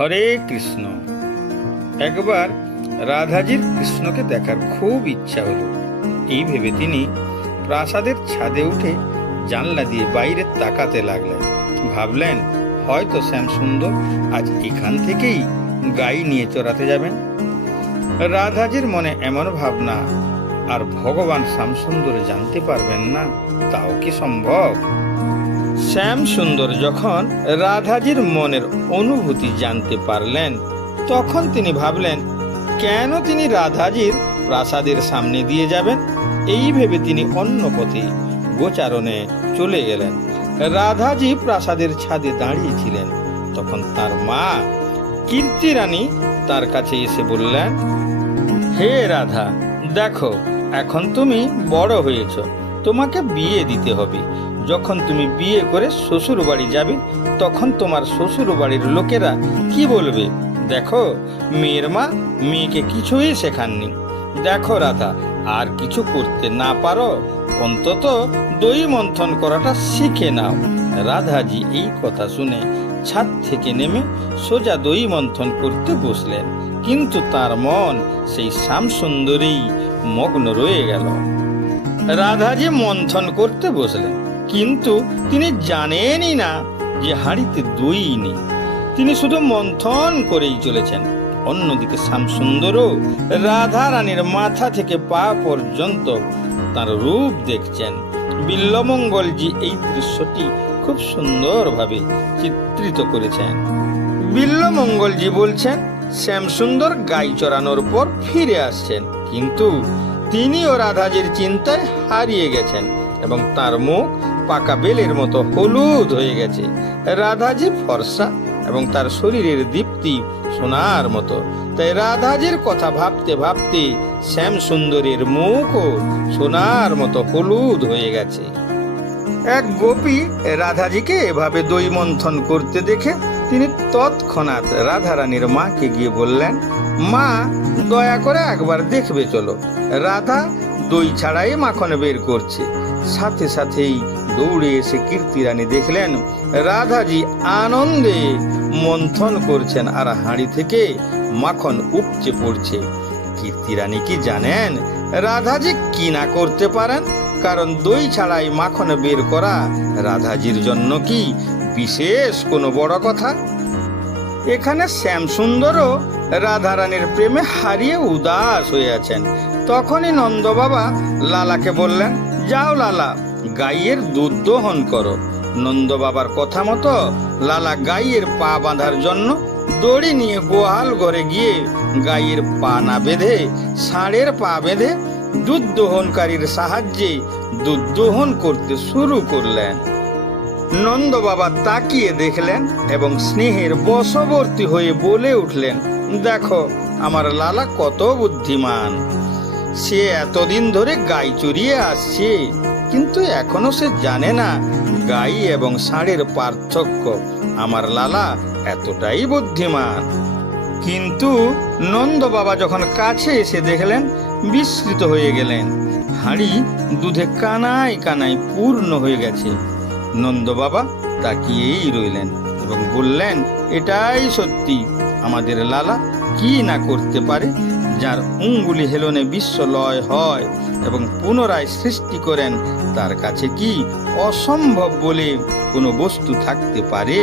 হরে কৃষ্ণ। একবার রাধাজির কৃষ্ণকে দেখার খুব ইচ্ছা হলো। এই ভেবে তিনি প্রাসাদের ছাদে উঠে জানলা দিয়ে বাইরে তাকাতে লাগলেন। ভাবলেন, হয়তো শ্যামসুন্দর আজ এখান থেকেই গাই নিয়ে চড়াতে যাবেন। রাধাজির মনে এমন ভাবনা, আর ভগবান শ্যামসুন্দর জানতে পারবেন না, তাও কি সম্ভব? শ্যাম সুন্দর যখন রাধাজির মনের অনুভূতি জানতে পারলেন, তখন তিনি ভাবলেন, কেন তিনি রাধাজির প্রাসাদের সামনে দিয়ে যাবেন? এই ভেবে তিনি অন্য পথে গোচারণে চলে গেলেন। রাধাজি প্রাসাদের ছাদে দাঁড়িয়েছিলেন। তখন তার মা কীর্তি রানী তার কাছে এসে বললেন, হে রাধা, দেখো, এখন তুমি বড় হয়েছ। তোমাকে বিয়ে দিতে হবে। যখন তুমি বিয়ে করে শ্বশুর বাড়ি যাবে, তখন তোমার শ্বশুর বাড়ির লোকেরা কি বলবে? দেখো, মেয়ের মা মেয়েকে কিছুই শেখাননি। দেখো রাধা, আর কিছু করতে না পারো, অন্তত দই মন্থন করাটা শিখে নাও। রাধাজি এই কথা শুনে ছাদ থেকে নেমে সোজা দই মন্থন করতে বসলেন। কিন্তু তার মন সেই শ্যামসুন্দরেই মগ্ন রয়ে গেল। রাধাজি মন্থন করতে বসলেন। কিন্তু তিনি জানেনই না যে হাঁড়িতে দই নেই। তিনি শুধু মন্থন করেই চলেছেন। অন্যদিকে শ্যামসুন্দরও রাধা রানীর মাথা থেকে পা পর্যন্ত তার রূপ দেখছেন। বিল্লমঙ্গলজি এই দৃশ্যটি খুব সুন্দরভাবে চিত্রিত করেছেন। বিল্লমঙ্গলজি বলছেন, শ্যামসুন্দর গাই চড়ানোর পর ফিরে আসছেন, কিন্তু তিনি ও রাধাজির চিন্তায় হারিয়ে গেছেন এবং তার মুখ পাকা বেলের মতো হলুদ হয়ে গেছে। রাধাজি ফর্সা এবং তার শরীরের দীপ্তি সোনার মতো। তাই রাধাজির কথা ভাবতে ভাবতে শ্যাম সুন্দরের মুখও সোনার মতো হলুদ হয়ে গেছে। এক গোপী রাধাজিকে এভাবে দই মন্থন করতে দেখে তিনি তৎক্ষণাৎ রাধারানীর মাকে গিয়ে বললেন, মা, দয়া করে একবার দেখবে চলো। রাধা দই ছাড়াই মাখন বের করছে। সাথে সাথেই দৌড়ে এসে কীর্তিরানী দেখলেন, রাধাজি আনন্দে মন্থন করছেন আর হাঁড়ি থেকে মাখন উপচে পড়ছে। কীর্তিরানী কি জানেন, রাধাজি কি না করতে পারেন? কারণ দই ছাড়াই মাখন বের করা রাধাজির জন্য কি বিশেষ কোনো বড় কথা? এখানে শ্যামসুন্দরও রাধারানীর প্রেমে হারিয়ে উদাস হয়ে আছেন। তখনই নন্দ বাবা লালাকে বললেন, যাও লালা, গাইয়ের দুধ দোহন করো। নন্দ বাবার কথা মতো লালা গাইয়ের পা বাঁধার জন্য দড়ি নিয়ে গোয়াল ঘরে গিয়ে গাইয়ের পা না বেঁধে, ষাঁড়ের পা বেঁধে দুধ দোহনকারীর সাহায্যে দুধ দোহন করতে শুরু করলেন। নন্দ বাবা তাকিয়ে দেখলেন এবং স্নেহের বশবর্তী হয়ে বলে উঠলেন, দেখো, আমার লালা কত বুদ্ধিমান। সে এতদিন ধরে গাই চড়িয়ে আসছে। কিন্তু এখনও সে জানে না, গাই এবং ষাঁড়ের পার্থক্য। আমার লালা এতটাই বুদ্ধিমান। কিন্তু নন্দ বাবা যখন কাছে এসে দেখলেন, বিস্মৃত হয়ে গেলেন। হাঁড়ি দুধে কানায় কানায় পূর্ণ হয়ে গেছে। নন্দ বাবা তাকিয়েই রইলেন এবং বললেন, এটাই সত্যি। আমাদের লালা কি না করতে পারে যার অঙ্গুলি হেলনে বিশ্ব লয় হয় এবং পুনরায় সৃষ্টি করেন, তার কাছে কি অসম্ভব বলে কোনো বস্তু থাকতে পারে?